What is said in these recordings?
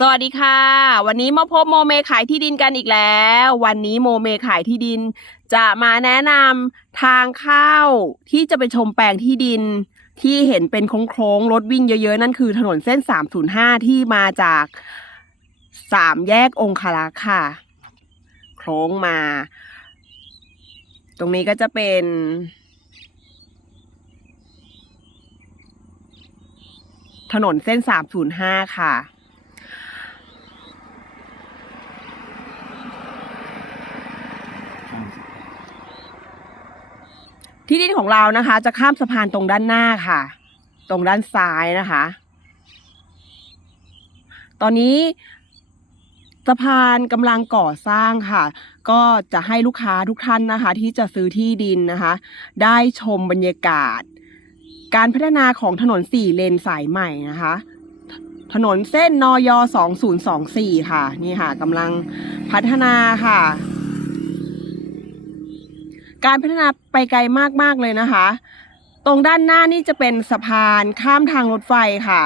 สวัสดีค่ะ วันนี้มาพบโมเมขายที่ดินกันอีกแล้ว วันนี้โมเมขายที่ดิน จะมาแนะนำทางเข้าที่จะไปชมแปลงที่ดิน ที่เห็นเป็นโค้งๆรถวิ่งเยอะๆ นั่นคือถนนเส้น 305 ที่มาจากสามแยกองคารักค่ะ โค้งมา ตรงนี้ก็จะเป็นถนนเส้น 305 ค่ะ ที่ดินของเรานะคะ จะข้ามสะพานตรงด้านหน้าค่ะ ตรงด้านซ้ายนะคะ ตอนนี้สะพานกำลังก่อสร้างค่ะ ก็จะให้ลูกค้าทุกท่านนะคะ ที่จะซื้อที่ดินนะคะ ได้ชมบรรยากาศ การพัฒนาของถนนสี่เลนสายใหม่นะคะ ถนนเส้นนอย2024 ค่ะ นี่ค่ะกำลังพัฒนาค่ะ การพัฒนาไปไกลมากๆเลยนะคะ ตรงด้านหน้านี่จะเป็นสะพานข้ามทางรถไฟค่ะ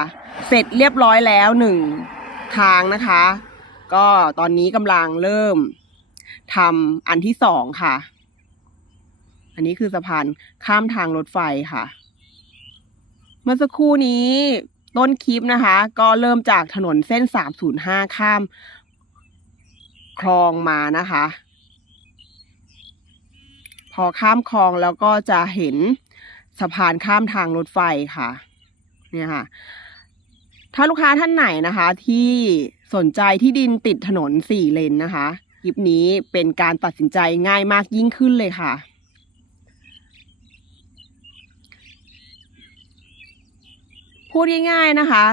เสร็จเรียบร้อยแล้วหนึ่งทางนะคะ ก็ตอนนี้กำลังเริ่มทำอันที่สองค่ะ อันนี้คือสะพานข้ามทางรถไฟค่ะ เมื่อสักครู่นี้ต้นคลิปนะคะ ก็เริ่มจากถนนเส้น 305 ข้ามคลองมานะคะ อข้ามคลองแล้วก็จะเห็นสะพานข้ามทางรถไฟค่ะ เนี่ยค่ะ ถ้าลูกค้าท่านไหนนะคะ ที่สนใจที่ดินติดถนนสี่เลนนะคะคลิปนี้เป็นการตัดสินใจง่ายมากยิ่งขึ้นเลยค่ะ พูดง่ายๆนะคะ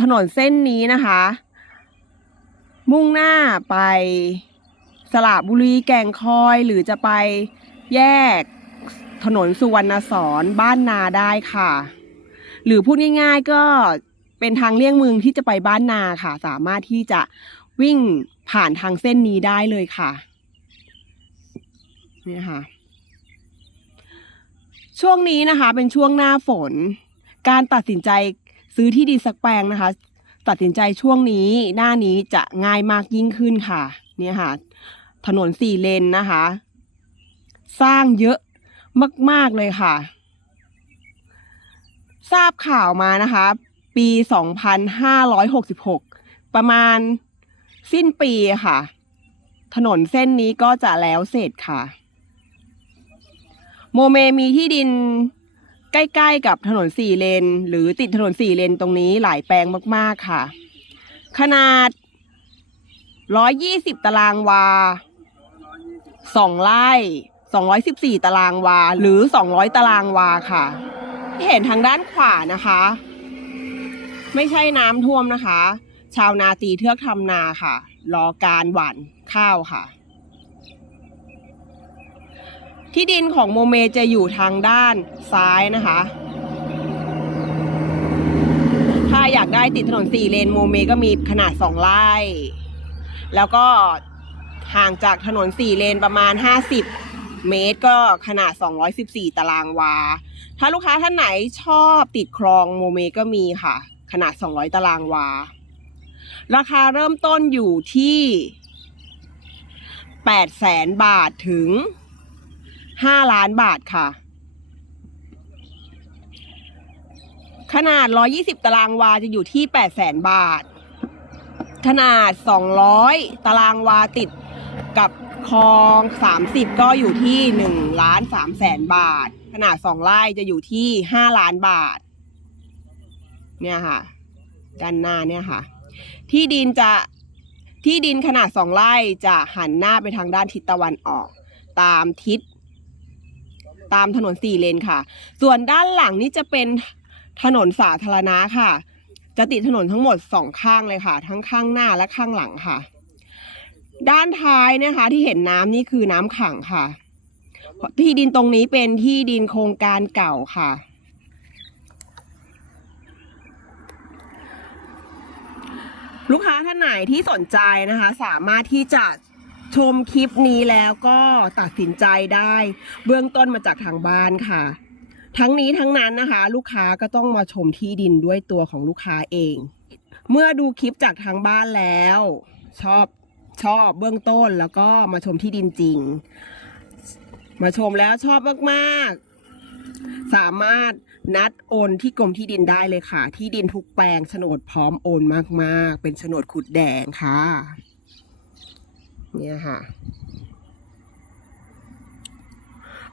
ถนนเส้นนี้นะคะ มุ่งหน้าไปสระบุรีแก่งคอยหรือจะไป แยกถนนสุวรรณสอนบ้านนาได้ค่ะ หรือพูดง่าย ๆก็เป็นทางเลี่ยงเมืองที่จะไปบ้านนาค่ะ สามารถที่จะวิ่งผ่านทางเส้นนี้ได้เลยค่ะนี่ค่ะ ช่วงนี้นะคะ เป็นช่วงหน้าฝน การตัดสินใจซื้อที่ดินสักแปลงนะคะ ตัดสินใจช่วงนี้หน้านี้จะง่ายมากยิ่งขึ้นค่ะ เนี่ยค่ะ ถนนสี่เลนนะคะ สร้างเยอะมาก ๆ เลยค่ะ ทราบข่าวมานะคะ ปี 2566 ประมาณสิ้นปีค่ะ ถนนเส้นนี้ก็จะแล้วเสร็จค่ะ โมเมมีที่ดินใกล้ ๆ กับถนนสี่เลน หรือติดถนนสี่เลนตรงนี้หลายแปลงมาก ๆ ค่ะ ขนาด 120 ตารางวา 2ไร่ 214 ตารางวา หรือ 200 ตารางวาค่ะ ที่เห็นทางด้านขวานะคะ ไม่ใช่น้ำท่วมนะคะ ชาวนาตีเทือกทำนาค่ะ รอการหว่านข้าวค่ะ ที่ดินของโมเมจะอยู่ทางด้านซ้ายนะคะ ถ้าอยากได้ติดถนนสี่เลนโมเมก็มีขนาดสองไร่ แล้วก็ห่างจากถนนสี่เลนประมาณห้าสิบ เมตรก็ขนาด 214 ตารางวา ถ้าลูกค้าท่านไหนชอบติดคลองโมเมก็มีค่ะ ขนาด 200 ตารางวา ราคาเริ่มต้นอยู่ที่8แสนบาทถึง 5 ล้านบาทค่ะ ขนาด 120 ตารางวาจะอยู่ที่8แสนบาท ขนาด 200 ตารางวาติด คลอง 30 ก็อยู่ที่1ล้าน3แสนบาท ขนาด2ไร่จะอยู่ที่ 5 ล้านบาท เนี่ยค่ะ ด้านหน้าเนี่ยค่ะ ที่ดินจะที่ดินขนาด 2 ไร่จะหันหน้าไปทางด้านทิศตะวันออก ตามทิศ ตามถนนสี่เลนค่ะ ส่วนด้านหลังนี่จะเป็นถนนสาธารณะค่ะ จะติดถนนทั้งหมดสองข้างเลยค่ะ ทั้งข้างหน้าและข้างหลังค่ะ ด้านท้ายนะคะ ที่เห็นน้ำนี่คือน้ำขังค่ะ ที่ดินตรงนี้เป็นที่ดินโครงการเก่าค่ะ ลูกค้าท่านไหนที่สนใจนะคะ สามารถที่จะชมคลิปนี้แล้วก็ตัดสินใจได้ เบื้องต้นมาจากทางบ้านค่ะ ทั้งนี้ทั้งนั้นนะคะ ลูกค้าก็ต้องมาชมที่ดินด้วยตัวของลูกค้าเอง เมื่อดูคลิปจากทางบ้านแล้ว ชอบ ชอบเบื้องต้นแล้วก็มาชมที่ดินจริง มาชมแล้วชอบมากๆ สามารถนัดโอนที่กรมที่ดินได้เลยค่ะ ที่ดินทุกแปลงโฉนดพร้อมโอนมากๆ เป็นโฉนดขุดแดงค่ะ เนี่ยค่ะ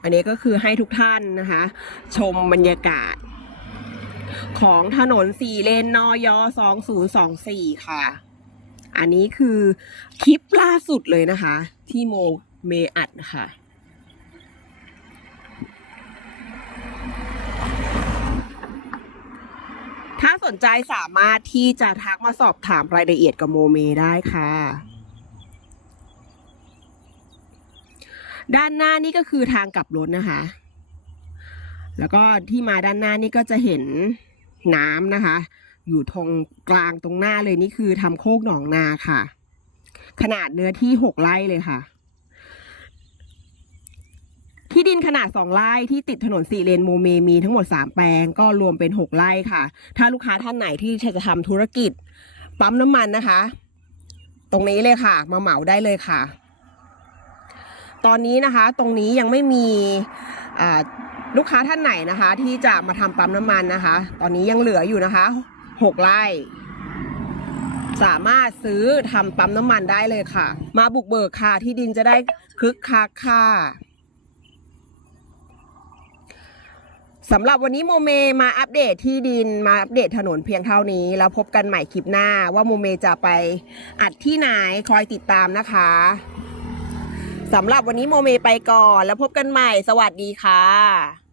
อันนี้ก็คือให้ทุกท่านนะคะ ชมบรรยากาศ ของถนนสี่เลนนอยสองศูนย์สองสี่ค่ะ อันนี้คือคลิปล่าสุดเลยนะคะ ที่โมเมอัดนะคะถ้าสนใจสามารถที่จะทักมาสอบถามรายละเอียดกับโมเมได้ค่ะ ด้านหน้านี่ก็คือทางกลับรถนะคะ แล้วก็ที่มาด้านหน้านี่ก็จะเห็นน้ำนะคะ อยู่ตรงกลางตรงหน้าเลยนี่คือทำโคกหนองนาค่ะ ขนาดเนื้อที่หกไร่เลยค่ะ ที่ดินขนาดสองไร่ที่ติดถนนสี่เลนโมเมมีทั้งหมดสามแปลงก็รวมเป็นหกไร่ค่ะ ถ้าลูกค้าท่านไหนที่จะทำธุรกิจ ปั๊มน้ำมันนะคะ ตรงนี้เลยค่ะ มาเหมาได้เลยค่ะ ตอนนี้นะคะ ตรงนี้ยังไม่มีลูกค้าท่านไหนนะคะ ที่จะมาทำปั๊มน้ำมันนะคะ ตอนนี้ยังเหลืออยู่นะคะ หกไร่ สามารถซื้อทำปั๊มน้ำมันได้เลยค่ะ มาบุกเบิกค่ะที่ดินจะได้คึกคักค่ะสำหรับวันนี้โมเมมาอัปเดตที่ดินมาอัปเดตถนนเพียงเท่านี้ แล้วพบกันใหม่คลิปหน้าว่าโมเมจะไปอัดที่ไหนคอยติดตามนะคะสำหรับวันนี้โมเมไปก่อน แล้วพบกันใหม่สวัสดีค่ะ